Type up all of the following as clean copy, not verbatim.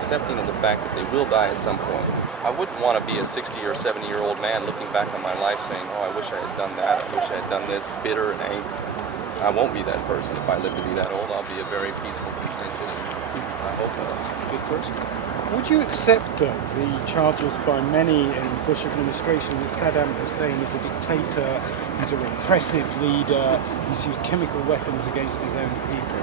Accepting of the fact that they will die at some point. I wouldn't want to be a 60 or 70-year-old man looking back on my life saying, oh, I wish I had done that, I wish I had done this, bitter and angry. I won't be that person if I live to be that old. I'll be a very peaceful, contented, I hope a good person. Would you accept, though, the charges by many in the Bush administration that Saddam Hussein is a dictator, he's a repressive leader, he's used chemical weapons against his own people?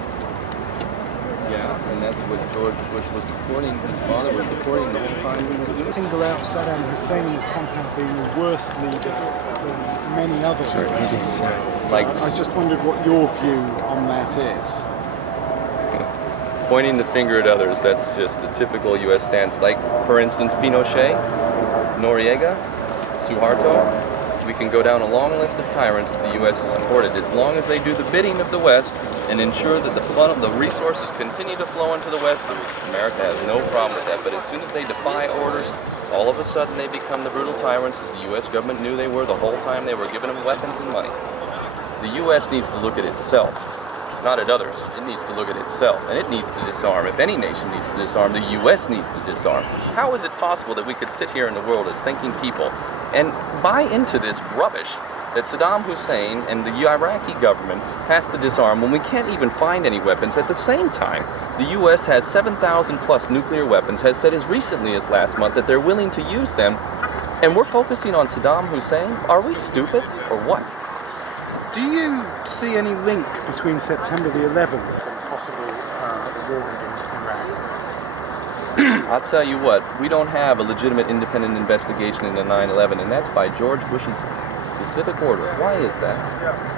Yeah, and that's what George Bush was supporting, his father was supporting the whole time he was doing it. Single out Saddam Hussein as somehow being a worse leader than many others. Sorry, I just wondered what your view on that is. Pointing the finger at others, that's just a typical U.S. stance. Like, for instance, Pinochet, Noriega, Suharto. We can go down a long list of tyrants that the U.S. has supported as long as they do the bidding of the West and ensure that the resources continue to flow into the West. America has no problem with that, but as soon as they defy orders, all of a sudden they become the brutal tyrants that the U.S. government knew they were the whole time they were giving them weapons and money. The U.S. needs to look at itself, not at others. It needs to look at itself, and it needs to disarm. If any nation needs to disarm, the U.S. needs to disarm. How is it possible that we could sit here in the world as thinking people and buy into this rubbish that Saddam Hussein and the Iraqi government has to disarm when we can't even find any weapons? At the same time, the U.S. has 7,000 plus nuclear weapons, has said as recently as last month that they're willing to use them, and we're focusing on Saddam Hussein? Are we stupid, or what? Do you see any link between September the 11th and possible war against Iraq? I'll tell you what, we don't have a legitimate independent investigation into 9/11, and that's by George Bush's specific order. Why is that?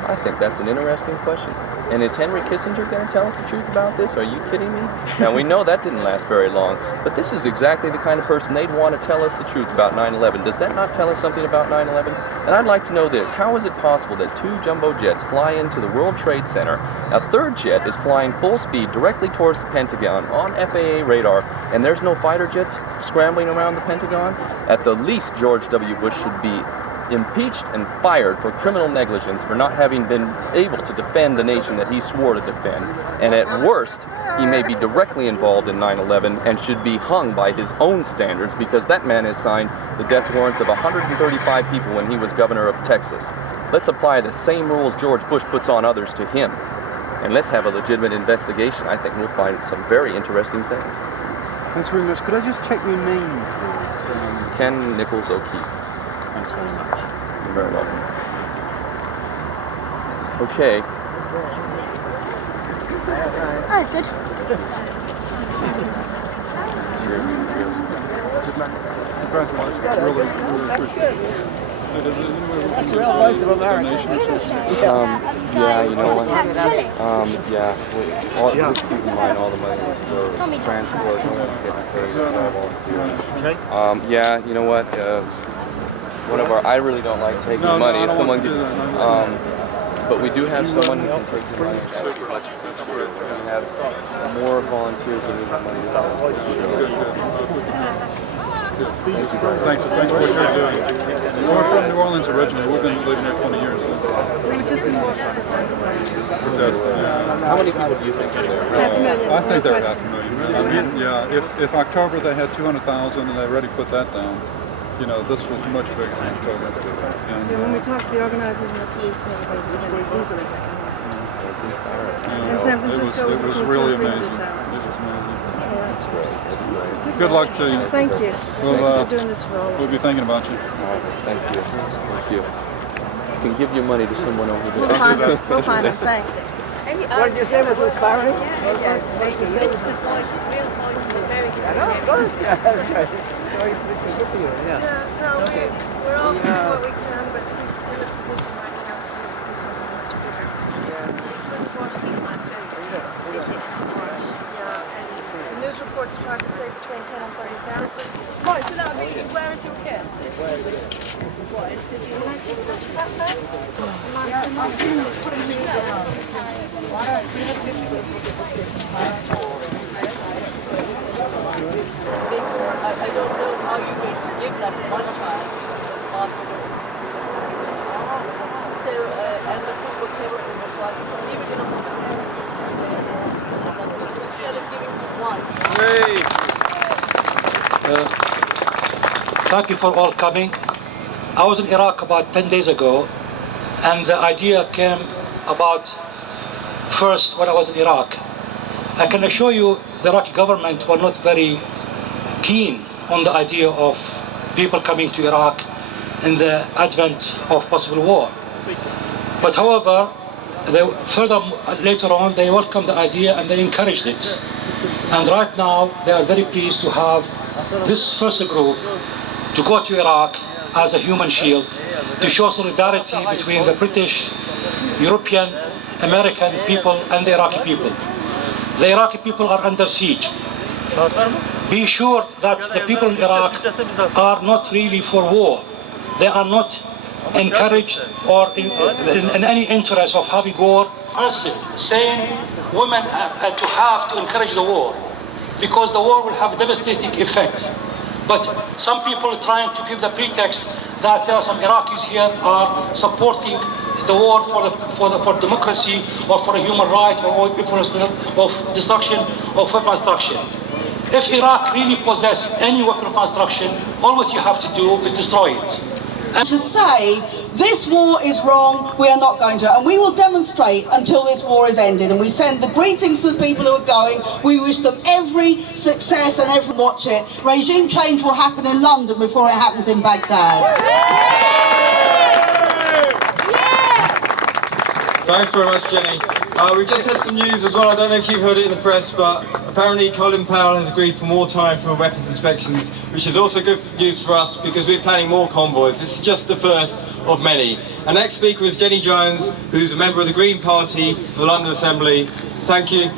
I think that's an interesting question. And is Henry Kissinger going to tell us the truth about this? Are you kidding me? Now, we know that didn't last very long, but this is exactly the kind of person they'd want to tell us the truth about 9/11. Does that not tell us something about 9/11? And I'd like to know this. How is it possible that two jumbo jets fly into the World Trade Center, a third jet is flying full speed directly towards the Pentagon on FAA radar, and there's no fighter jets scrambling around the Pentagon? At the least, George W. Bush should be impeached and fired for criminal negligence for not having been able to defend the nation that he swore to defend. And at worst, he may be directly involved in 9/11 and should be hung by his own standards, because that man has signed the death warrants of 135 people when he was governor of Texas. Let's apply the same rules George Bush puts on others to him. And let's have a legitimate investigation. I think we'll find some very interesting things. Thanks very much. Could I just check your name, please? Ken Nichols O'Keefe. Thanks very much. You're very welcome. Okay. Oh, good. Cheers. Congratulations. Really appreciate it. That's real nice of America. Yeah, you know what? Just keep in mind all the money is for transport. Okay. Yeah, you know what? One of our, I really don't like taking money. No, If someone could, But we do have someone who can take your money. We have more volunteers than we have money to Thanks for what you're doing. We're from New Orleans originally. We've been living here 20 years. We were just in Washington last night. How many people do you think are there? 500,000. I think they're no half a question. million. Yeah, if October they had 200,000 and they already put that down, you know, this was much bigger than October. Yeah, when we talked to the organizers and the police and everybody, they said it's easily back And And San Francisco it was really amazing. 300,000. It was amazing. That's great. That's great. Good luck to you. Thank you. We'll, We're doing this for all of We'll be us. thinking about you. Thank you. Thank you. You can give your money to someone over there. We'll find them. We'll find them. Thanks. What did you say was inspiring? This is the voice, real voice of America. I know, of course. Yeah, right. So this was good for you. Yeah. Yeah, no, we're all doing what we can, but he's in a position right now to be able to do something much bigger. Yeah. He couldn't watch the last night. To watch. Yeah, and the news reports tried to say between 10 and 30,000. Right, so that means where is your kid? What, is it Can I take a picture of that first? I don't know how you're going to give that one child. So, and the football table as well, you can leave it in a hospital. Instead of giving one. Thank you for all coming. I was in Iraq about 10 days ago, and the idea came about first when I was in Iraq. I can assure you the Iraqi government were not very keen on the idea of people coming to Iraq in the advent of possible war. But however, later on they welcomed the idea and they encouraged it. And right now they are very pleased to have this first group to go to Iraq as a human shield to show solidarity between the British, European, American people and the Iraqi people. The Iraqi people are under siege. Be sure that the people in Iraq are not really for war. They are not encouraged or in any interest of having war. Also, saying women to have to encourage the war because the war will have a devastating effect. But some people are trying to give the pretext that there are some Iraqis here are supporting the war for democracy or for a human right or of destruction of weapon destruction. If Iraq really possesses any weapon of mass destruction, all what you have to do is destroy it. And to say this war is wrong, we are not going to, and we will demonstrate until this war is ended. And we send the greetings to the people who are going. We wish them every success and every watch it. Regime change will happen in London before it happens in Baghdad. Thanks very much, Jenny. We've just had some news as well. I don't know if you've heard it in the press, but apparently Colin Powell has agreed for more time for weapons inspections, which is also good news for us because we're planning more convoys. This is just the first of many. Our next speaker is Jenny Jones, who's a member of the Green Party for the London Assembly. Thank you.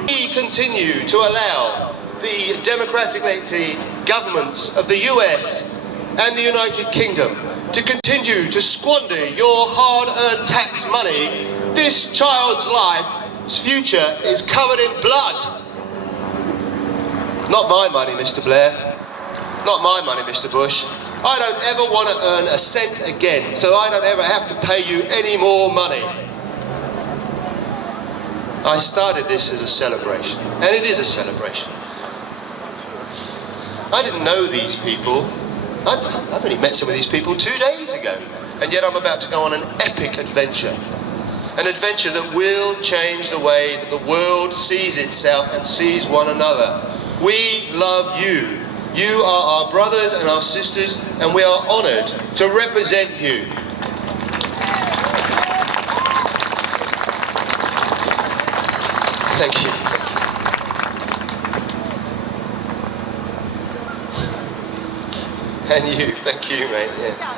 We continue to allow the democratically elected governments of the US and the United Kingdom to continue to squander your hard-earned tax money. This child's life's future is covered in blood. Not my money, Mr. Blair. Not my money, Mr. Bush. I don't ever want to earn a cent again, so I don't ever have to pay you any more money. I started this as a celebration, and it is a celebration. I didn't know these people. I've only met some of these people 2 days ago, and yet I'm about to go on an epic adventure. An adventure that will change the way that the world sees itself and sees one another. We love you. You are our brothers and our sisters, and we are honoured to represent you. Thank you. And you, thank you, mate. Yeah.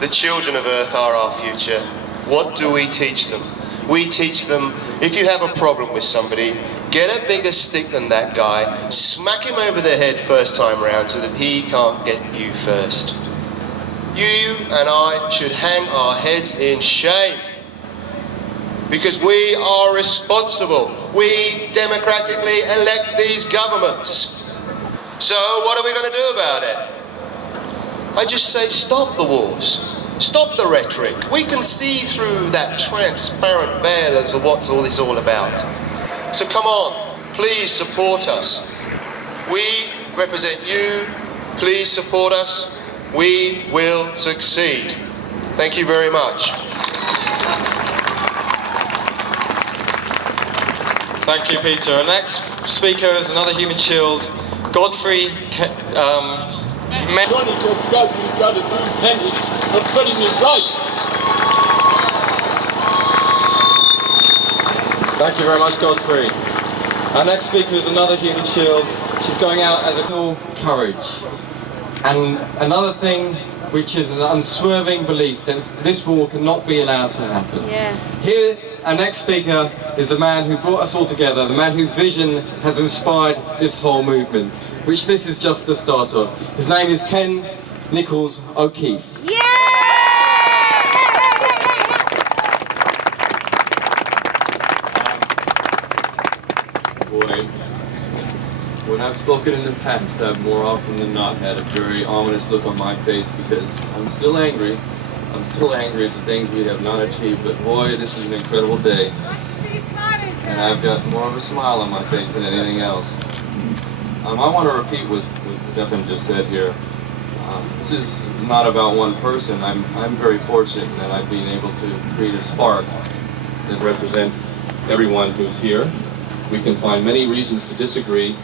The children of Earth are our future. What do we teach them? We teach them, if you have a problem with somebody, get a bigger stick than that guy, smack him over the head first time round so that he can't get you first. You and I should hang our heads in shame. because we are responsible. We democratically elect these governments. So what are we going to do about it? I just say stop the wars. Stop the rhetoric. We can see through that transparent veil as to what all this is all about. So come on, please support us. We represent you. Please support us. We will succeed. Thank you very much. Thank you, Peter. Our next speaker is another human shield, Godfrey. Johnny took God, you've got to do pennies for putting me right. Thank you very much, Godfrey. Our next speaker is another human shield. She's going out as a call courage. And another thing which is an unswerving belief that this war cannot be allowed to happen. Yeah. Here, our next speaker is the man who brought us all together, the man whose vision has inspired this whole movement, which this is just the start of. His name is Ken Nichols O'Keefe. Boy, when I've spoken in the past, I've more often than not had a very ominous look on my face because I'm still angry. I'm still angry at the things we have not achieved, but boy, this is an incredible day. And I've got more of a smile on my face than anything else. I want to repeat what Stefan just said here. This is not about one person. I'm very fortunate that I've been able to create a spark that represents everyone who's here. We can find many reasons to disagree,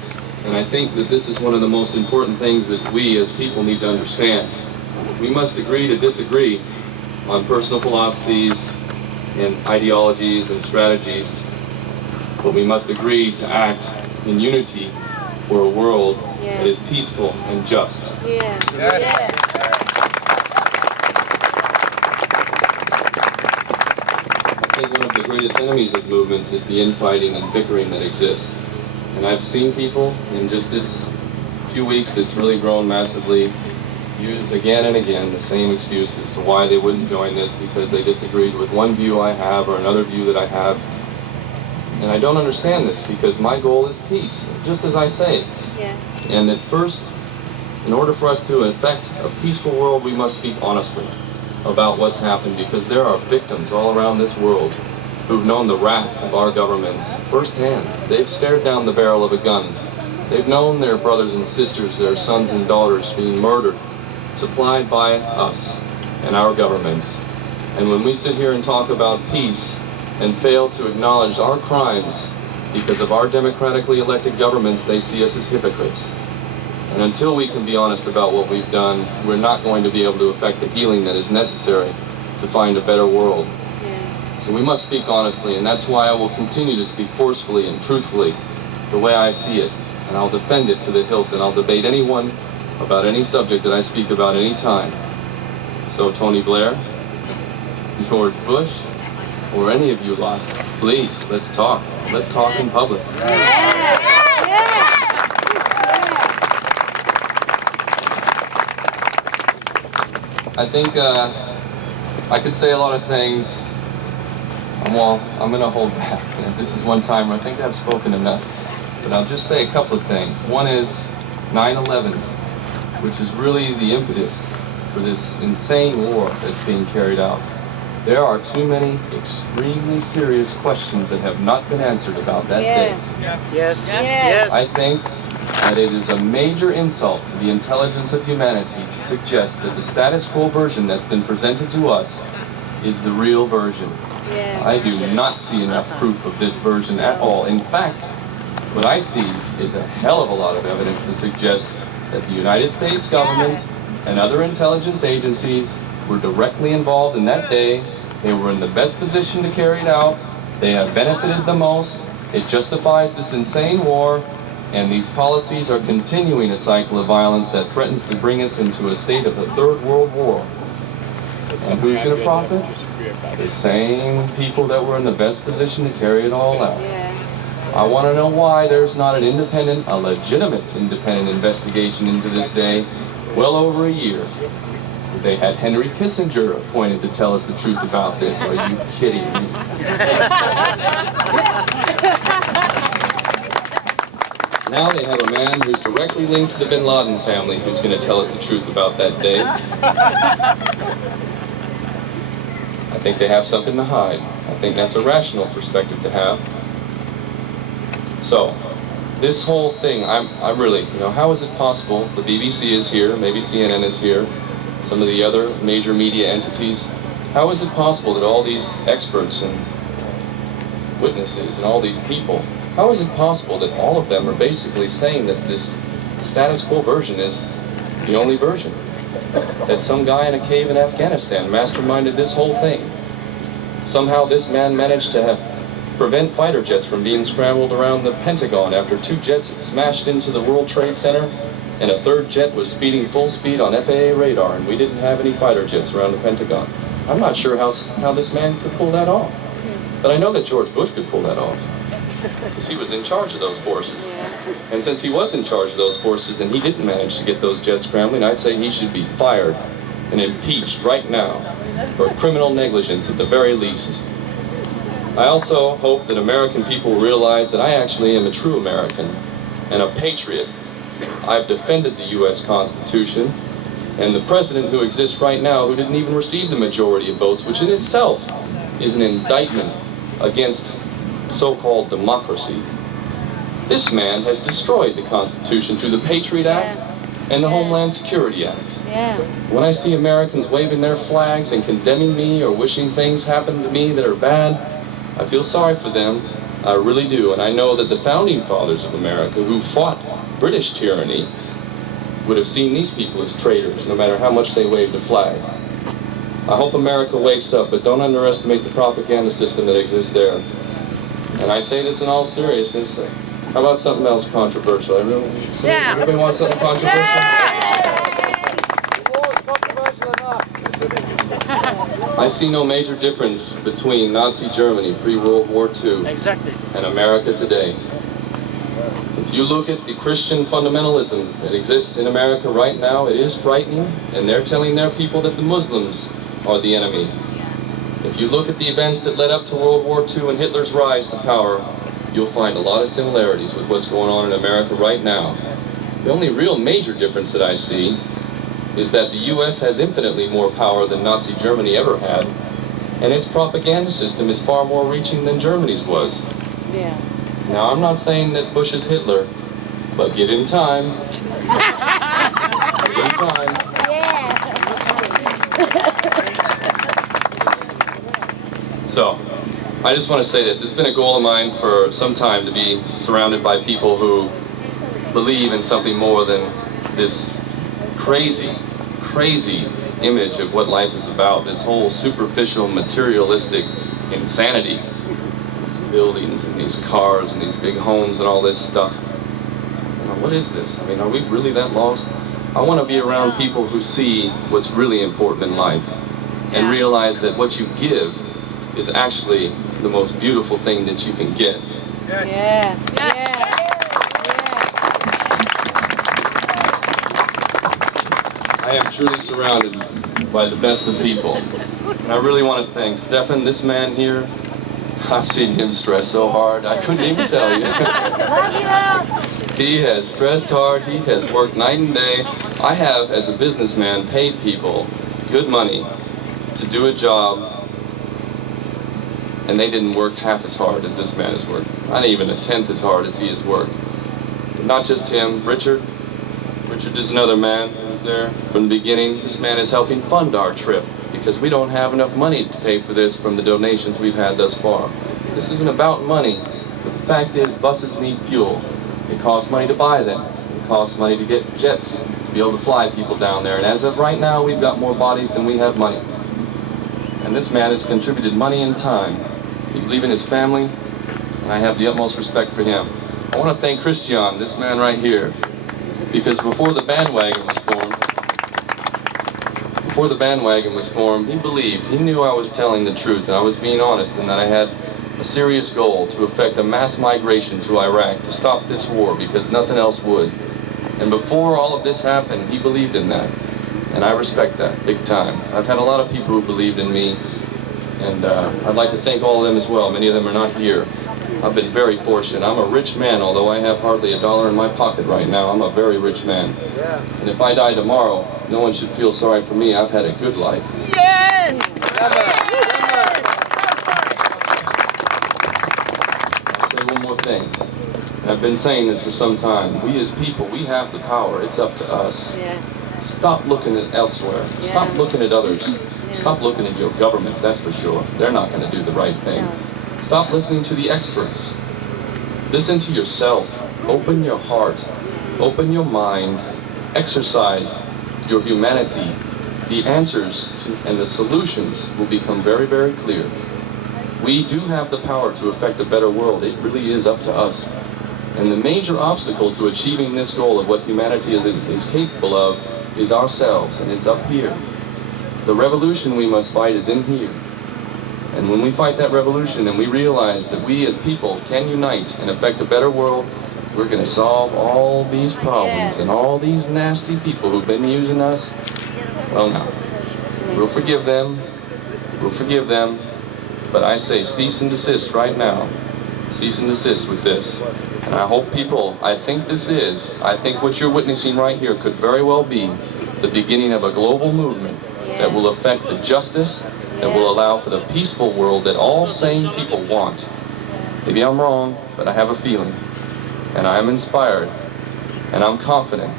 and I think that this is one of the most important things that we as people need to understand. We must agree to disagree on personal philosophies and ideologies and strategies, but we must agree to act in unity for a world that is peaceful and just. I think one of the greatest enemies of movements is the infighting and bickering that exists. And I've seen people in just this few weeks that's really grown massively use again and again the same excuse as to why they wouldn't join this because they disagreed with one view I have or another view that I have. And I don't understand this because my goal is peace, just as I say. And at first, in order for us to effect a peaceful world, we must speak honestly about what's happened because there are victims all around this world who've known the wrath of our governments firsthand. They've stared down the barrel of a gun. They've known their brothers and sisters, their sons and daughters being murdered, supplied by us and our governments. And when we sit here and talk about peace and fail to acknowledge our crimes because of our democratically elected governments, they see us as hypocrites. And until we can be honest about what we've done, we're not going to be able to effect the healing that is necessary to find a better world. So we must speak honestly, and that's why I will continue to speak forcefully and truthfully the way I see it. And I'll defend it to the hilt, and I'll debate anyone about any subject that I speak about any time. So Tony Blair, George Bush, or any of you lot, please, let's talk. Let's talk in public. I think I could say a lot of things. Well, I'm going to hold back. This is one time where I think I've spoken enough. But I'll just say a couple of things. One is 9/11, which is really the impetus for this insane war that's being carried out. There are too many extremely serious questions that have not been answered about that day. Yes. I think that it is a major insult to the intelligence of humanity to suggest that the status quo version that's been presented to us is the real version. I do not see enough proof of this version at all. In fact, what I see is a hell of a lot of evidence to suggest that the United States government and other intelligence agencies were directly involved in that day. They were in the best position to carry it out. They have benefited the most. It justifies this insane war, and these policies are continuing a cycle of violence that threatens to bring us into a state of a third world war. And who's going to profit? The same people that were in the best position to carry it all out. I want to know why there's not a legitimate independent investigation into this day well over a year. They had Henry Kissinger appointed to tell us the truth about this. Are you kidding me? Now they have a man who's directly linked to the Bin Laden family who's going to tell us the truth about that day. I think they have something to hide. I think that's a rational perspective to have. So, this whole thing, I really, how is it possible? The BBC is here, maybe CNN is here, some of the other major media entities. How is it possible that all these experts and witnesses and all these people, how is it possible that all of them are basically saying that this status quo version is the only version? That some guy in a cave in Afghanistan masterminded this whole thing. Somehow this man managed to prevent fighter jets from being scrambled around the Pentagon after 2 jets had smashed into the World Trade Center and a 3rd jet was speeding full speed on FAA radar and we didn't have any fighter jets around the Pentagon. I'm not sure how this man could pull that off. But I know that George Bush could pull that off. Because he was in charge of those forces. And since he was in charge of those forces and he didn't manage to get those jets scrambling, I'd say he should be fired and impeached right now for criminal negligence at the very least. I also hope that American people realize that I actually am a true American and a patriot. I've defended the U.S. Constitution, and the president who exists right now, who didn't even receive the majority of votes, which in itself is an indictment against so-called democracy. This man has destroyed the Constitution through the Patriot Act and the Homeland Security Act. When I see Americans waving their flags and condemning me or wishing things happen to me that are bad, I feel sorry for them, I really do, and I know that the founding fathers of America who fought British tyranny would have seen these people as traitors, no matter how much they waved a flag. I hope America wakes up, but don't underestimate the propaganda system that exists there. And I say this in all seriousness. How about something else controversial? Everybody wants something controversial? I see no major difference between Nazi Germany pre-World War II and America today. If you look at the Christian fundamentalism that exists in America right now, it is frightening, and they're telling their people that the Muslims are the enemy. If you look at the events that led up to World War II and Hitler's rise to power, you'll find a lot of similarities with what's going on in America right now. The only real major difference that I see is that the U.S. has infinitely more power than Nazi Germany ever had, and its propaganda system is far more reaching than Germany's was. Now, I'm not saying that Bush is Hitler, but give him time. Give him time. So, I just want to say this. It's been a goal of mine for some time to be surrounded by people who believe in something more than this crazy image of what life is about, this whole superficial, materialistic insanity. These buildings and these cars and these big homes and all this stuff. What is this? I mean, are we really that lost? I want to be around people who see what's really important in life and realize that what you give is actually the most beautiful thing that you can get. I am truly surrounded by the best of people. And I really want to thank Stefan, this man here. I've seen him stress so hard, I couldn't even tell you. He has stressed hard, he has worked night and day. I have, as a businessman, paid people good money to do a job, and they didn't work half as hard as this man has worked. Not even 1/10 as hard as he has worked. Not just him, Richard is another man who's there from the beginning. This man is helping fund our trip because we don't have enough money to pay for this from the donations we've had thus far. This isn't about money, but the fact is buses need fuel. It costs money to buy them. It costs money to get jets to be able to fly people down there. And as of right now, we've got more bodies than we have money. And this man has contributed money and time. He's leaving his family, and I have the utmost respect for him. I want to thank Christian, this man right here, because before the bandwagon was formed, he believed, he knew I was telling the truth and I was being honest, and that I had a serious goal to effect a mass migration to Iraq to stop this war because nothing else would. And before all of this happened, he believed in that. And I respect that big time. I've had a lot of people who believed in me, and I'd like to thank all of them as well. Many of them are not here. I've been very fortunate. I'm a rich man, although I have hardly a dollar in my pocket right now. I'm a very rich man. And if I die tomorrow, no one should feel sorry for me. I've had a good life. Yes! I'll say one more thing. And I've been saying this for some time. We as people, we have the power. It's up to us. Yeah. Stop looking at elsewhere. Yeah. Stop looking at others. Yeah. Stop looking at your governments, that's for sure. They're not going to do the right thing. No. Stop listening to the experts. Listen to yourself. Open your heart. Open your mind. Exercise your humanity. The answers and the solutions will become very, very clear. We do have the power to affect a better world. It really is up to us. And the major obstacle to achieving this goal of what humanity is capable of is ourselves, and it's up here. The revolution we must fight is in here. And when we fight that revolution and we realize that we as people can unite and affect a better world, we're going to solve all these problems and all these nasty people who've been using us. Well, now, we'll forgive them. We'll forgive them. But I say cease and desist right now. Cease and desist with this. And I hope people, I think what you're witnessing right here could very well be the beginning of a global movement that will affect the justice, that will allow for the peaceful world that all sane people want. Maybe I'm wrong, but I have a feeling. And I'm inspired. And I'm confident.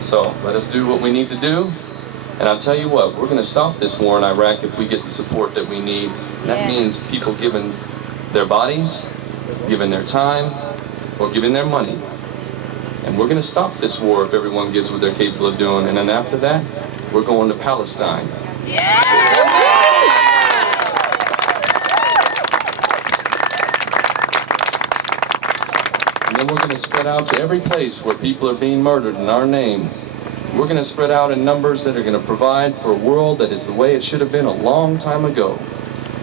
So let us do what we need to do. And I'll tell you what, we're going to stop this war in Iraq if we get the support that we need. And that means people giving their bodies, giving their time, or giving their money. And we're going to stop this war if everyone gives what they're capable of doing. And then after that, we're going to Palestine. And then we're going to spread out to every place where people are being murdered in our name. We're going to spread out in numbers that are going to provide for a world that is the way it should have been a long time ago.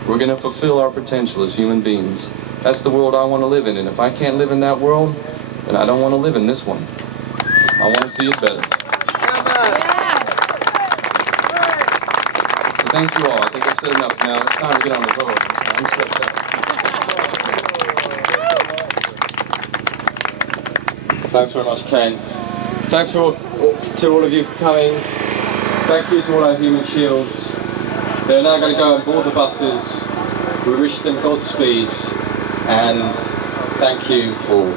We're going to fulfill our potential as human beings. That's the world I want to live in, and if I can't live in that world, then I don't want to live in this one. I want to see it better. So thank you all. I think I've said enough now. It's time to get on the road. I'm stressed out. Thanks very much, Ken. Thanks to all of you for coming. Thank you to all our human shields. They're now going to go and board the buses. We wish them Godspeed. And thank you all.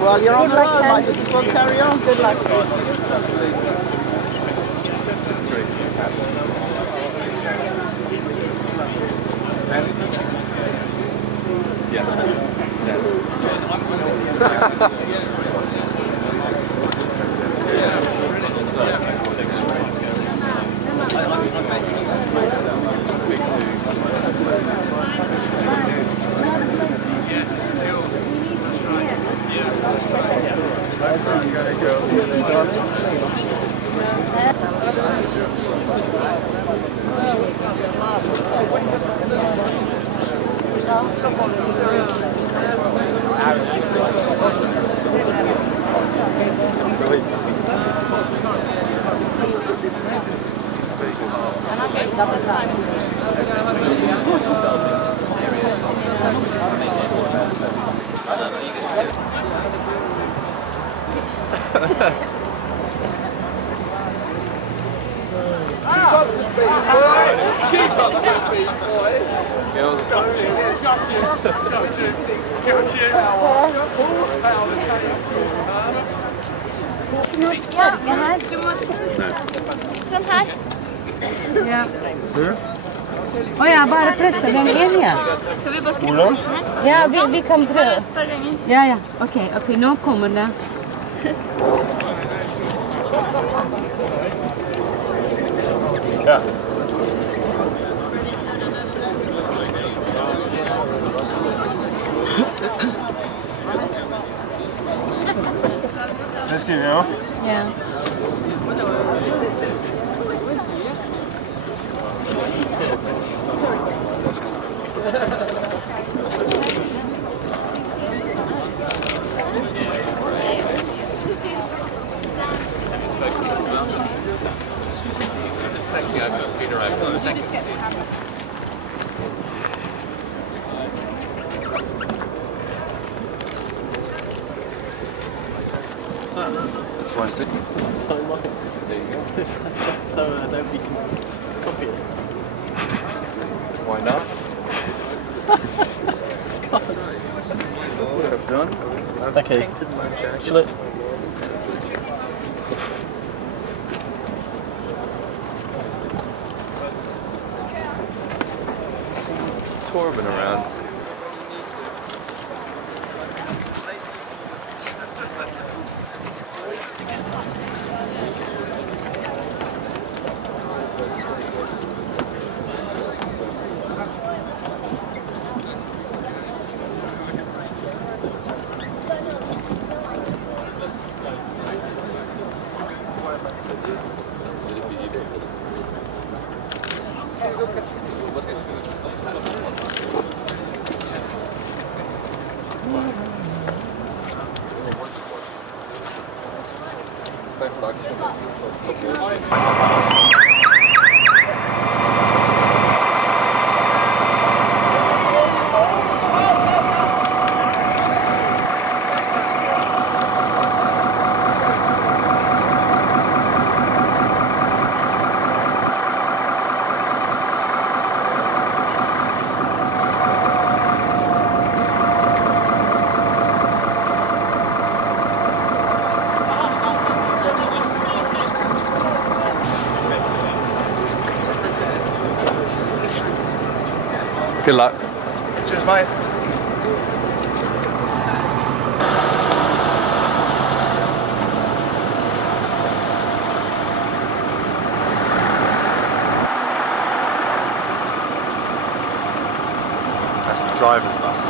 Well, you're on the road, might just as well carry on. Good luck. Sånn her. Ja. Å ja, bare presse den inn, ja. Skal vi bare skrive først? Ja, vi kan prøve. Et par ganger. Ja, ja. Ok, nå kommer det. Ja. Det skriver jeg også. Ja. That's 160. So long. There you go. So nobody can copy it. Why not? What I've done. Okay. Shall it? Torben around. Good luck. Cheers, mate. That's the driver's bus.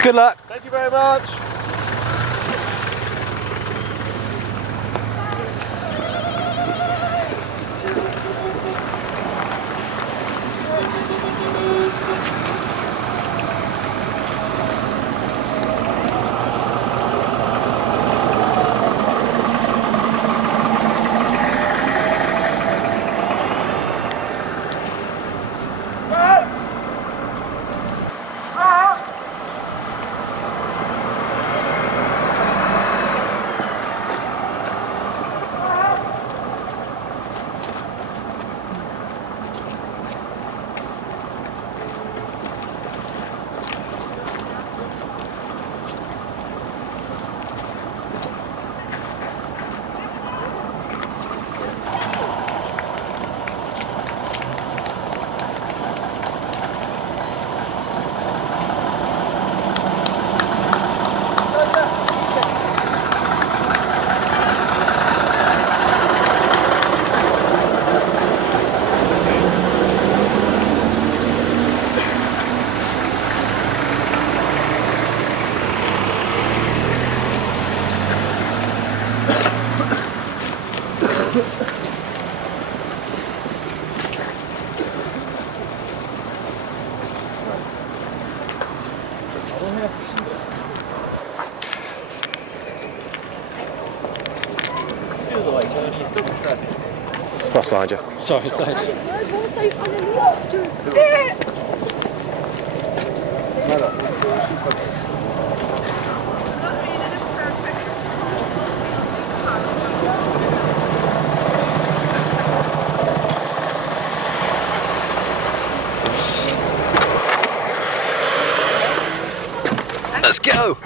Good luck. Thank you very much. It's cross behind you. Sorry, thanks. go.